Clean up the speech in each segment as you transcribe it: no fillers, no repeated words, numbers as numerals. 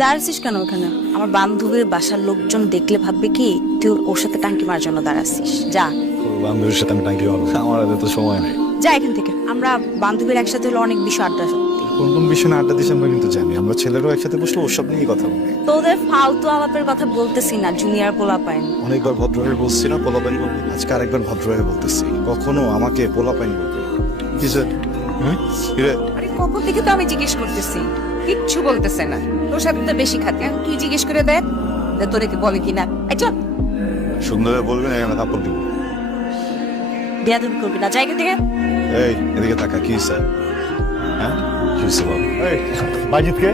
দাঁড়াচ্ছিস কেন ওখানে? আমার বান্ধবীর বাসার লোকজন দেখলে ভাববে কি তুই ওর সাথে টাঙ্কি মারার জন্য দাঁড়াচ্ছিস। যা বান্ধবীর সাথে আমি টাঙ্কি মারবো? আমার হাতে তো সময় নেই। যা এখান থেকে। আমরা বান্ধবীর একসাথে হলে অনেক বিষয় আড্ডা সত্যি। কোন কোন বিষয়ে আড্ডা দিস আমরা কিন্তু জানি। আমরা ছেলেরাও একসাথে বসলে ওসব নিয়েই কথা বলি। তোদের ফালতু আলাপের কথা বলতেছি না, জুনিয়র পোলা পাইন। অনেকবার ভদ্র হয়ে বলছি না পোলাপাইন বলবি, আজকে আরেকবার ভদ্র হয়ে বলতেছি, কখনো আমাকে পোলাপাইন বলবি না। কি স্যার? আরে কখন থেকে তো আমি জিজ্ঞেস করতেছি, কিচ্ছু বলতেছে না। তোর সাথে তো বেশি খাতে, তুই জিজ্ঞেস করে দেখ তোরে কি বলে কিনা। এই চল, সুন্দর বলবি না, এখানে থাপ্পড় দিব। বেয়াদবি করবি না, জায়গা থেকে। এই এদিকে তাকা। কি স্যার? হ্যাঁ কি হয়েছে বল? এই বাইজিৎকে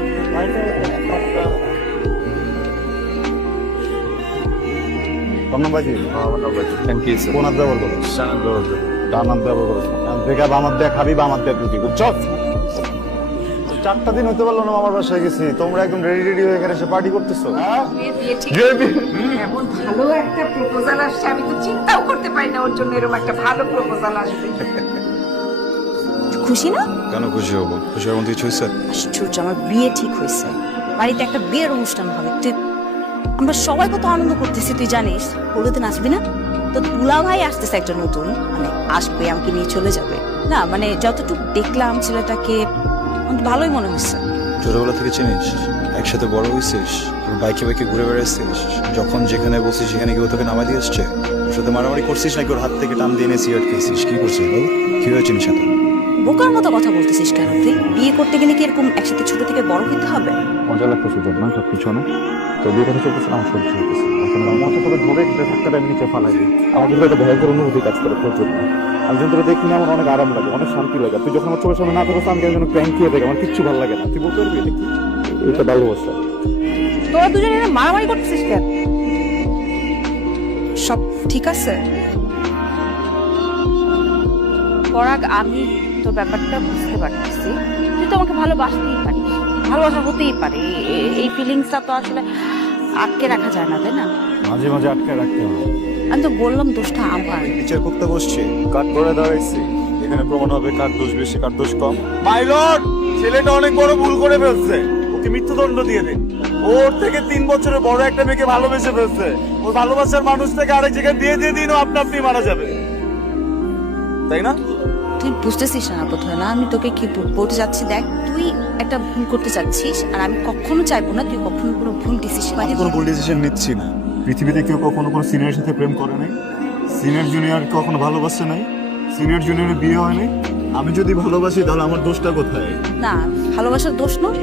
কোন বাজি? কোন হাত ব্যবহার করো? ডান হাত ব্যবহার করো। ডান থেকে আমার দেখাবি বা আমার দেখ দুটি চল। 4টা দিন হতে পারলো না আমার বাসায় গেছি, তোমরা একদম রেডি হয়ে এখানে এসে পার্টি করতেছো। এমন ভালো একটা প্রপোজাল আসছে, আমি তো চিন্তাও করতে পারি না ওর জন্য এরকম একটা ভালো প্রপোজাল আসবে। খুশি না? কেন খুশি হবো? খুশি হওয়ার মতো কিছু হয়েছে? আশ্চর্য, আমার বিয়ে ঠিক হয়েছে। বাড়িতে একটা বিয়ের অনুষ্ঠান হবে, তুই আমরা সবাই কত আনন্দ করতেছি তুই জানিস। হলুদে নাচবি না? তো দুলা ভাই আসতেছে একটা নতুন, মানে আসবে, আমাকে নিয়ে চলে যাবে। না মানে যতটুকু দেখলাম ছেলেটাকে আমার ভালোই মনে হচ্ছে। ছোটবেলা থেকে চিনিস, একসাথে বড় হয়েছিস, বাইকে বাইকে ঘুরে বেড়াচ্ছিস, যখন যেখানে বসিস সেখানে কেউ তোকে নামাই দিয়ে আসছে। ওর সাথে মারামারি করছিস নাকি ওর হাত থেকে টান দিয়ে এনে সিগারেট খেয়েছিস? কি করছিস বল? কি হয়েছে চিনিস সাথে? বোকার মতো কথা বলতেছিস কেন তুই? বিয়ে করতে গেলে কি এরকম একসাথে ছোট থেকে বড় হতে হবে? মজা লাগতেছে তোর না সবকিছু অনেক? তো বিয়ে কথা চলতেছে না, আমার সহ্য হইতেছে। এখন মাথা করে ধরে একটা ধাক্কাটা আমি নিচে ফালাই দিই। আমার কিন্তু একটা ভয়ঙ্কর অনুভূতি কাজ করে প্রচুর। আমি যখন তোরা দেখি না আমার অনেক আরাম লাগে, অনেক শান্তি লাগে। তুই যখন আমার চোখের সামনে না থাকো আমি কেন যেন ক্র্যাঙ্কি হয়ে থাকে, আমার কিচ্ছু ভালো লাগে না। তুই বলতে পারবি এটা কি? এটা ভালোবাসা। তোরা দুজনে মারামারি করতেছিস কেন? সব ঠিক আছে? পরাগ, আমি তোর ব্যাপারটা বুঝতে পারতেছি। তুই তো আমাকে ভালোবাসতেই পারিস, ভালোবাসা হতেই পারে। এই ফিলিংসটা তো আসলে আটকে রাখা যায় না, তাই না? মাঝে মাঝে আটকে রাখতে হবে। আমি তো বললাম দোষটা আমার। বিচার করতে বসছে, কাঠ করে দাঁড়াইছি, এখানে প্রমাণ হবে কার দোষ বেশি কার দোষ কম। মাই লর্ড, ছেলেটা অনেক বড় ভুল করে ফেলছে, ওকে মৃত্যুদণ্ড দিয়ে দিন। ওর থেকে 3 বছরের বড় একটা মেয়েকে ভালোবেসে ফেলছে, ওর ভালোবাসার মানুষ থেকে আরেক জায়গায় বিয়ে দিয়ে দিন, ও আপনা আপনি মারা যাবে, তাই না? তুই বুঝতেছিস না প্রথমে না আমি তোকে কি বলতে চাচ্ছি। দেখ, তুই একটা ভুল করতে চাচ্ছিস, আর আমি কখনো চাইবো না তুই কখনো কোনো ভুল ডিসিশন। আমি কোনো ভুল ডিসিশন নিচ্ছি না। পৃথিবীতে কেউ কখনো কোনো সিনিয়রের সাথে প্রেম করে নাই, সিনিয়র জুনিয়র কখনো ভালোবাসে নাই, সিনিয়র জুনিয়রের বিয়ে হয় নাই। আমি যদি ভালোবাসি তাহলে আমার দোষটা কোথায়? না, ভালোবাসার দোষ নয়,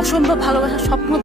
অসম্ভব ভালোবাসার স্বপ্ন